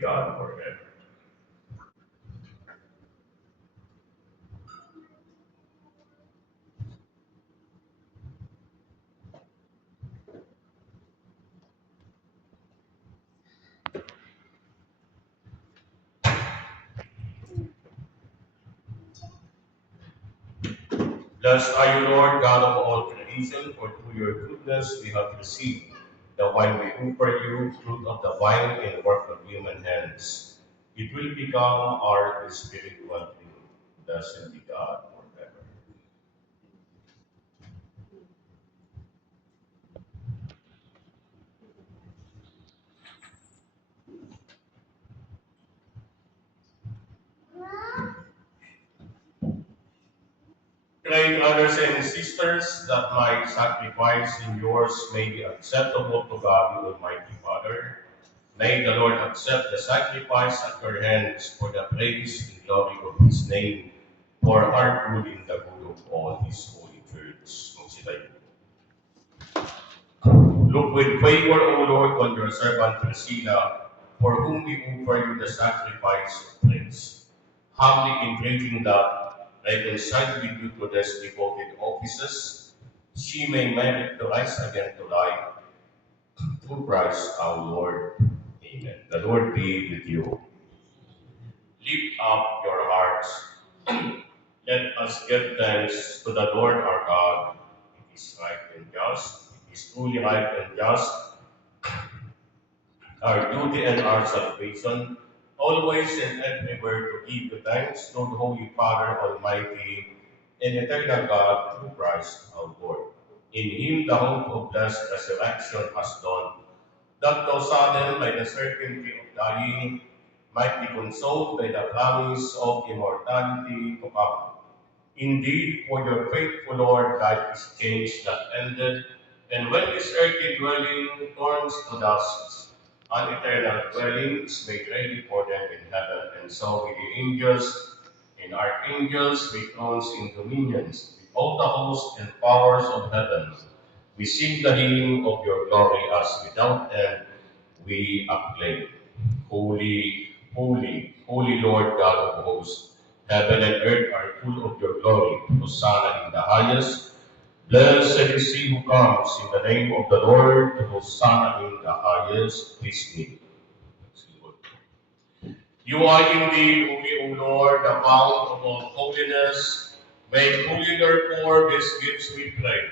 God forever. Blessed are you, Lord, God of all creation, for through your goodness we have received the wine we offer you, fruit of the vine and work of human hands. It will become our spiritual drink. Blessed be God forever. Pray, brothers and sisters, that my sacrifice and yours may be acceptable to God, the Almighty Father. May the Lord accept the sacrifice at your hands for the praise and glory of his name, for our good and the good of all his holy church. Magsitayo. Look with favor, O Lord, on your servant Priscilla, for whom we offer you the sacrifice of praise. Humbly entreating that, reconciled with you to these devoted offices, she may merit to rise again to life through Christ our Lord. Amen. The Lord be with you. Lift up your hearts. Let us give thanks to the Lord our God. It is right and just. It is truly right and just, our duty and our salvation, always and everywhere to give you thanks, Lord, Holy Father, Almighty, and eternal God, through Christ our Lord. In him the hope of blessed resurrection has dawned, that thou saddened by the certainty of dying, might be consoled by the promise of immortality to come. Indeed, for your faithful Lord, life is changed that ended, and when this earthly dwelling turns to dust, an eternal dwelling is made ready for them in heaven. And so with the angels and archangels, with thrones and dominions, with all the hosts and powers of heaven, we sing the hymn of your glory as without end we acclaim. Holy, holy, holy Lord God of hosts, heaven and earth are full of your glory. Hosanna in the highest. Blessed is he who comes in the name of the Lord. Hosanna in the highest. Please kneel. You are indeed holy, O Lord, the fount of all holiness. Make holy therefore these gifts, we pray,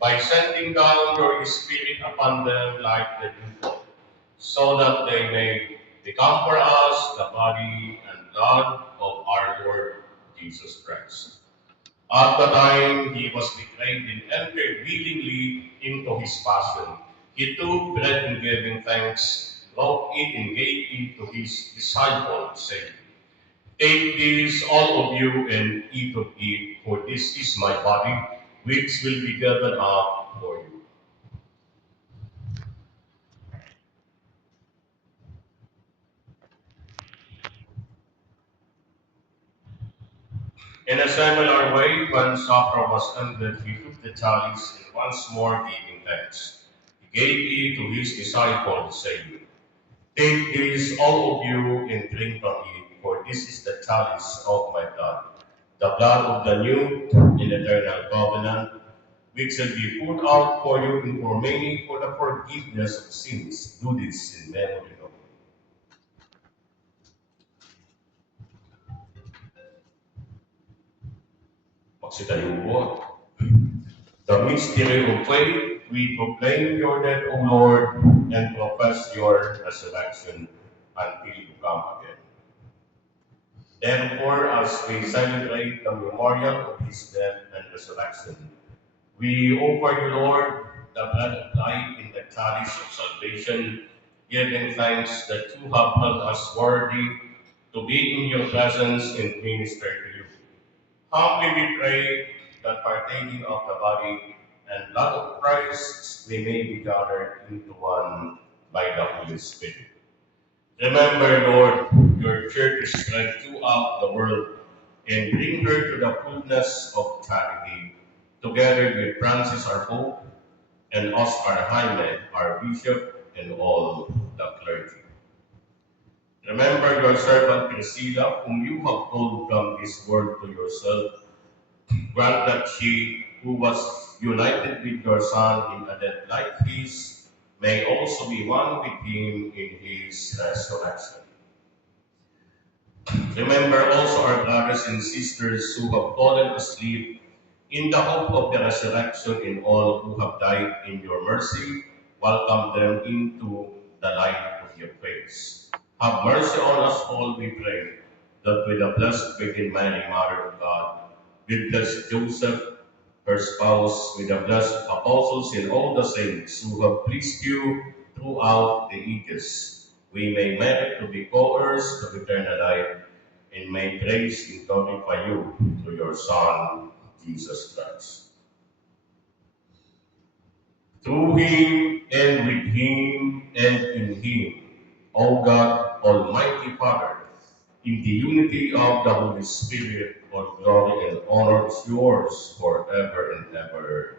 by sending down your Spirit upon them like the dew, so that they may become for us the body and blood of our Lord Jesus Christ. At the time he was betrayed and entered willingly into his passion, he took bread and giving thanks, broke it and gave it to his disciples, saying, take this, all of you, and eat of it, for this is my body, which will be given up for you. In a similar way, when supper was ended, he took the chalice and once more giving thanks. He gave it to his disciples, saying, take this, all of you, and drink from it, for this is the chalice of my blood, the blood of the new and eternal covenant, which shall be poured out for you and for many for the forgiveness of sins. Do this in memory of me. Magsitayo po. The mystery of faith, we proclaim your death, O Lord, and profess your resurrection until you come again. Therefore, as we celebrate the memorial of his death and resurrection, we offer you, Lord, the bread of life in the chalice of salvation, giving thanks that you have held us worthy to be in your presence and minister to you. Humbly we pray that partaking of the body and blood of Christ, we may be gathered into one by the Holy Spirit. Remember, Lord, your church is spread throughout the world, and bring her to the fullness of charity, together with Francis our Pope, and Oscar Jaime, our Bishop, and all the clergy. Remember your servant Priscilla, whom you have called from this world to yourself. Grant that she, who was united with your Son in a death like his, may also be one with him in his resurrection. Remember also our brothers and sisters who have fallen asleep in the hope of the resurrection, and all who have died in your mercy. Welcome them into the light of your face. Have mercy on us all, we pray, that with the blessed Virgin Mary, Mother of God, with blessed Joseph, her spouse, with the blessed apostles and all the saints who have pleased you throughout the ages, we may merit to be co-heirs of eternal life, and may praise and glorify you through your Son, Jesus Christ. Through him, and with him, and in him, O God, Almighty Father, in the unity of the Holy Spirit, all glory and honor is yours forever and ever.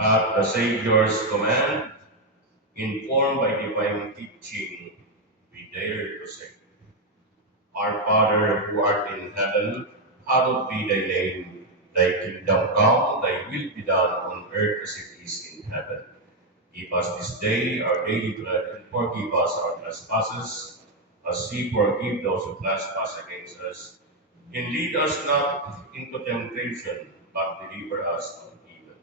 At the Savior's command, informed by divine teaching, we dare to say, Our Father who art in heaven, hallowed be thy name. Thy kingdom come, thy will be done on earth as it is in heaven. Give us this day our daily bread, and forgive us our trespasses, as we forgive those who trespass against us. And lead us not into temptation, but deliver us from evil.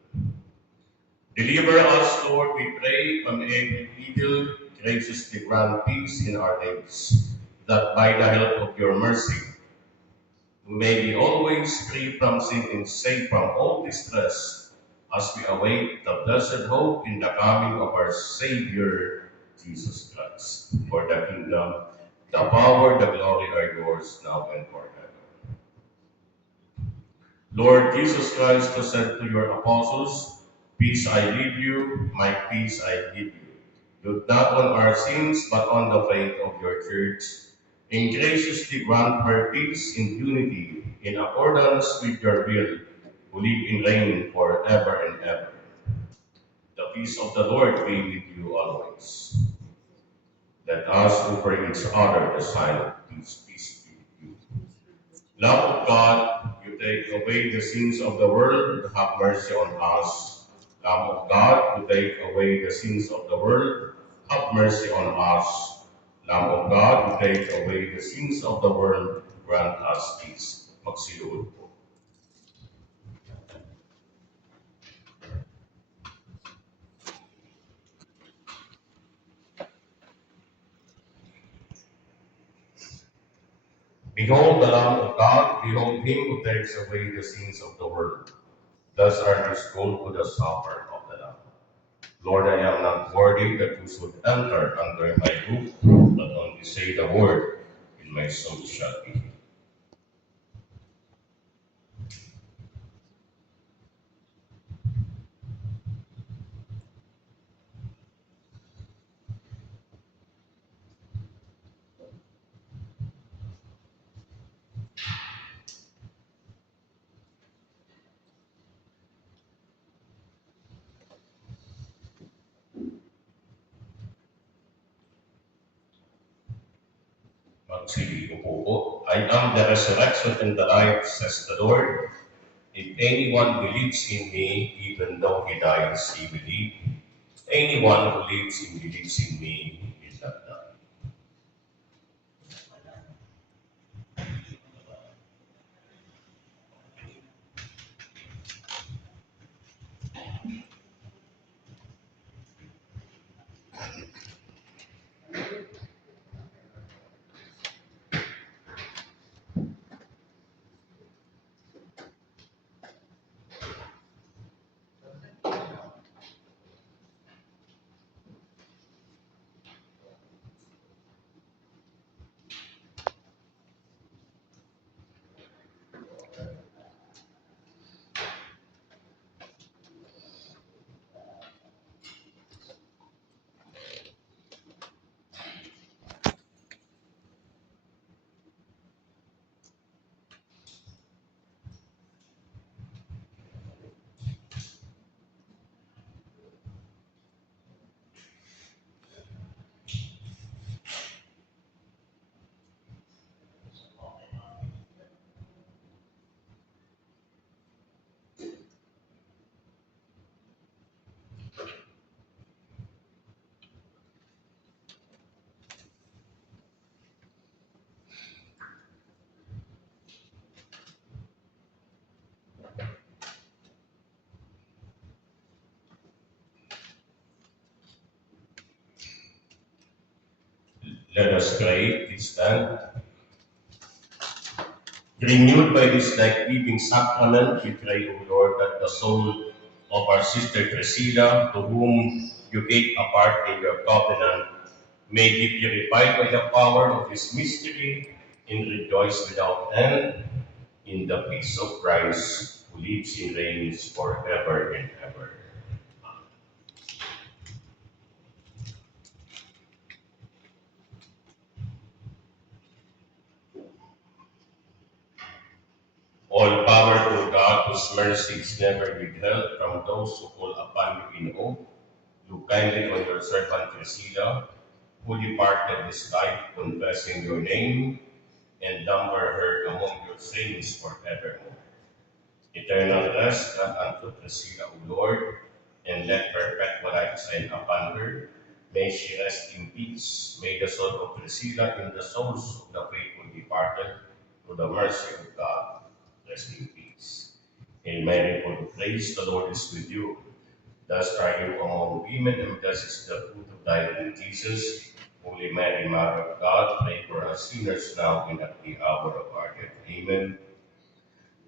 Deliver us, Lord, we pray, from every evil. Graciously grant peace in our days, that by the help of your mercy, we may be always free from sin and safe from all distress, as we await the blessed hope in the coming of our Savior, Jesus Christ. For the kingdom, the power, the glory are yours now and forever. Lord Jesus Christ, who said to your apostles, Peace I leave you, my peace I give you. Look not on our sins, but on the faith of your church, and graciously grant her peace and unity in accordance with your will, who live and reign forever and ever. The peace of the Lord be with you always. Let us offer each other the sign of peace. Peace be with you. Love of God, you take away the sins of the world, have mercy on us. Lamb of God, you take away the sins of the world, have mercy on us. Lamb of God, you take away the sins of the world, grant us peace. Magsiluhod po. Behold the Lamb of God, behold him who takes away the sins of the world. Thus are these called to the supper of the Lamb. Lord, I am not worthy that you should enter under my roof, but only say the word, and my soul shall be healed. Magsiligo po. I am the resurrection and the life, says the Lord. If anyone believes in me, even though he dies, he will live. Anyone who lives and believes in me will not die. Let us pray. Please stand. Renewed by this life-giving sacrament, we pray, O Lord, that the soul of our sister Priscilla, to whom you gave a part in your covenant, may be purified by the power of this mystery and rejoice without end in the peace of Christ, who lives and reigns forever and ever. All powerful God, whose mercy is never withheld from those who call upon you in hope, look kindly on your servant Priscilla, who departed this life confessing your name, and number her among your saints forevermore. Eternal rest grant unto Priscilla, O Lord, and let perpetual light shine upon her. May she rest in peace. May the soul of Priscilla and the souls of the faithful departed, through the mercy of God, rest in peace. Hail Mary, full of grace, the Lord is with you. Blessed are you among women, and blessed is the fruit of thy womb, Jesus. Holy Mary, Mother of God, pray for us sinners now and at the hour of our death. Amen.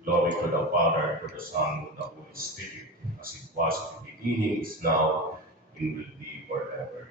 Glory to the Father, to the Son, and to the Holy Spirit, as it was in the beginning, is now, and will be forever.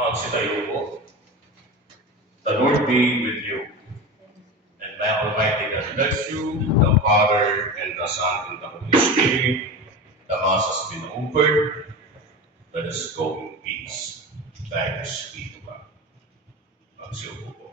Magsitayo po. The Lord be with you, and may Almighty God bless you, the Father, and the Son, and the Holy Spirit. The Mass has been offered. Let us go in peace. Thanks be to God. Magsiupo po.